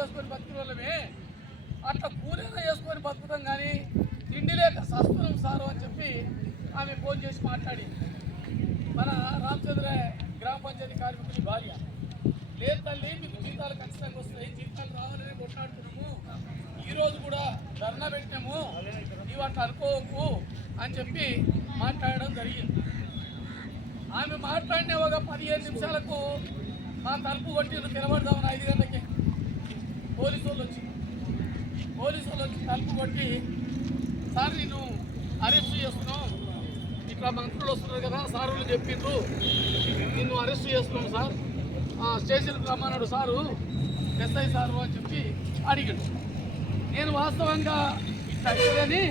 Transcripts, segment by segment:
చేసుకొని బతుకునే అట్లా కూలీగా చేసుకొని బతుకుతాం కానీ తిండి లేక సస్తున్నాం సారు అని చెప్పి ఆమె ఫోన్ చేసి మాట్లాడి. మన రామచంద్ర గ్రామ పంచాయతీ కార్మికుడి భార్య. లేదు తల్లి మీకు జీతాలు ఖచ్చితంగా వస్తాయి. జీతాలు రావాలని కొట్లాడుతున్నాము. ఈరోజు కూడా ధర్నా పెట్టినాము నీవు అట్లా అనుకోకు అని చెప్పి మాట్లాడడం జరిగింది. ఆమె మాట్లాడిన ఒక పదిహేను నిమిషాలకు మా తలుపు కొట్టి తెలబడదామని ఐదు గంటలకి పోలీసు వాళ్ళు వచ్చి పోలీసు వాళ్ళు వచ్చి తలుపు కొట్టి సార్ నేను అరెస్ట్ చేస్తున్నాం. ఇట్లా మంత్రులు వస్తున్నారు కదా సార్ వాళ్ళు చెప్పిండ్రు. నిన్ను అరెస్ట్ చేస్తున్నాం సార్. ఆ, స్టేషన్కి రమ్మన్నాడు సారు. ఎస్ఐ సారు అని చెప్పి అడిగాడు. నేను వాస్తవంగా ఇట్లా అవుతుందని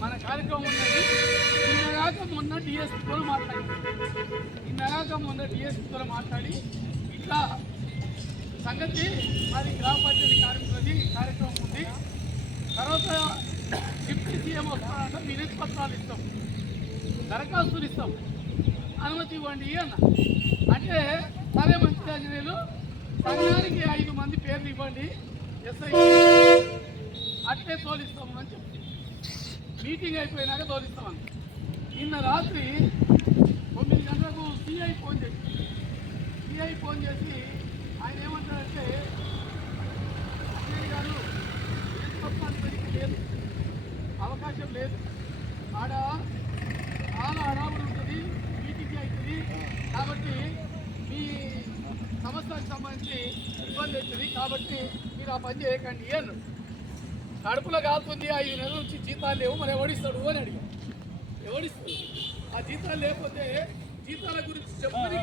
మన కార్యక్రమం ఉన్నది. నిన్నగాక మొన్న డిఎస్పీతో మాట్లాడి నిన్నగాక మొన్న డిఎస్పీతో మాట్లాడి ఇట్లా సంగతి మరి గ్రామ పంచాయతీ కార్మికులది కార్యక్రమం ఉంది. తర్వాత డిప్యూటీ సీఎం వస్తారంటే వినతి పత్రాలు ఇస్తాం దరఖాస్తులు ఇస్తాం అనుమతి ఇవ్వండి అన్న. అంటే సరే మంచి ఆంజనేయులు సంఘానికి ఐదు మంది పేర్లు ఇవ్వండి ఎస్ఐ అట్లే తోలిస్తాము అని చెప్పి. మీటింగ్ అయిపోయినాక తోలిస్తామని. నిన్న రాత్రి తొమ్మిది గంటల సిఐ ఫోన్ చేసి సిఐ ఫోన్ చేసి ఆయన ఏమంటాడంటే అన్నయ్య గారు లేదు అవకాశం లేదు. ఆడ చాలా హడావుడు ఉంటుంది మీటింగ్ అవుతుంది. కాబట్టి మీ సంస్థకు సంబంధించి ఇబ్బంది అవుతుంది. కాబట్టి మీరు ఆ పని చేయకండి అన్నాడు కడుపులో కాలుతుంది ఐదు నెలల నుంచి జీతాలు లేవు మరి ఎవడిస్తాడు? అని అడిగాడు ఎవడిస్తాడు? ఆ జీతాలు లేకపోతే జీతాల గురించి చెప్పని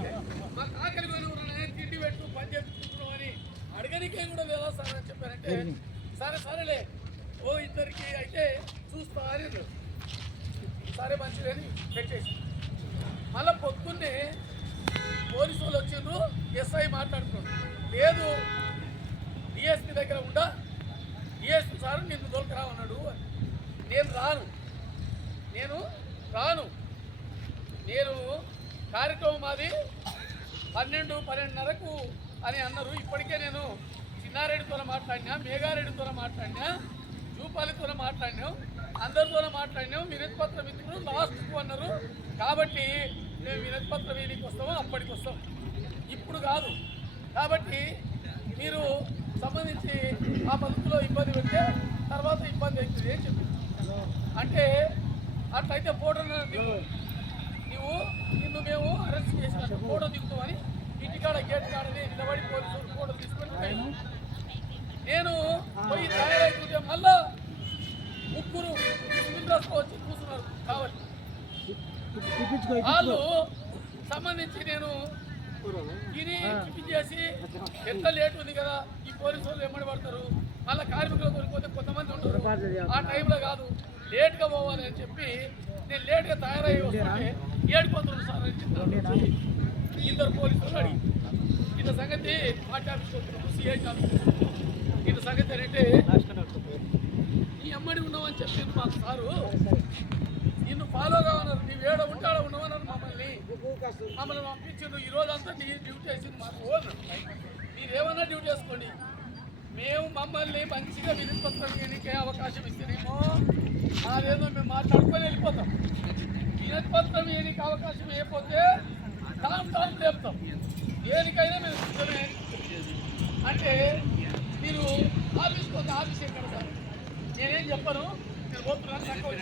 మా ఆకలి కొనుక్కున్నా తిండి పెట్టు పని చేపించుకుంటున్నాం అని అడగనికే కూడా లేదా సార్ అని చెప్పారంటే సరే సరేలే సరే మంచిదని. పెట్టేసి. మళ్ళీ పొద్దున్నే పోలీసు వాళ్ళు వచ్చిండ్రు ఎస్ఐ మాట్లాడుతున్నారు లేదు డిఎస్పీ దగ్గర ఉండా డిఎస్పీ సార్ నిన్ను దొరకరావన్నాడు అని. నేను రాను. నేను రాను. నేను కార్యక్రమం మాది పన్నెండు పన్నెండున్నరకు అని అన్నారు. ఇప్పటికే నేను చిన్నారెడ్డితో మాట్లాడినా మేఘారెడ్డితో మాట్లాడినా జూపాలితో మాట్లాడినా. మాట్లాడినాము వినతి పత్రం ఇచ్చారు లాస్ట్కు అన్నారు. కాబట్టి మేము వినతి పత్రం వీనికి వస్తామో అప్పటికి వస్తాం. ఇప్పుడు కాదు. కాబట్టి మీరు సంబంధించి ఆ పద్ధతిలో ఇబ్బంది పెడితే తర్వాత ఇబ్బంది అవుతుంది అని చెప్పి. అంటే అట్లయితే ఫోటో నువ్వు నిన్ను మేము అరెస్ట్ చేసినట్టు ఫోటో దిగుతామని ఇంటికాడ గేట్ కాడని నిలబడి పోలీసులు ఫోటో తీసుకొని నేను పోయి తయారైతుంటే మళ్ళా ముగ్గురు వచ్చి కూర్చున్నారు. కాబట్టి వాళ్ళు సంబంధించి నేను తిని చూపించేసి ఎంత లేట్ ఉంది కదా ఈ పోలీసు వాళ్ళు ఎమ్మడి పడతారు? మళ్ళీ కార్మికులు కొనుక్కోతే కొంతమంది ఉంటారు ఆ టైంలో కాదు లేట్గా పోవాలి అని చెప్పి నేను లేట్గా తయారయ్యి వస్తుంటే ఏడుపోతున్నాను సార్ అని చెప్పారు ఇద్దరు పోలీసులు అడిగి ఇంత సంగతి పార్టీ ఆఫీస్కి వచ్చినప్పుడు సిఐ ఆఫీస్ ఇంత సంగతి ఏంటంటే నీ అమ్మడి ఉన్నావని చెప్పింది మాకు సారు. నిన్ను ఫాలో కావన్నారు నీ వేడ ఉంటాడ ఉండవన్నారు మమ్మల్ని. మమ్మల్ని పంపించిండు ఈ రోజంతా నీ డ్యూటీ వేసింది మాకు ఓన్. మీరు డ్యూటీ వేసుకోండి. మేము మమ్మల్ని మంచిగా వినిపత్రం ఎన్నికే అవకాశం ఇస్తేనేమో మాదేదో మేము మాట్లాడుకొని వెళ్ళిపోతాం. వినపత్రం ఏనికి అవకాశం ఇవ్వకపోతే టామ్ టామ్ లేపుతాం. దేనికైనా మేము అంటే మీరు ఆఫీస్కి పోతే ఆఫీస్ ఎక్కడ సార్? నేనేం చెప్పను నేను పోతున్నాను తక్కువ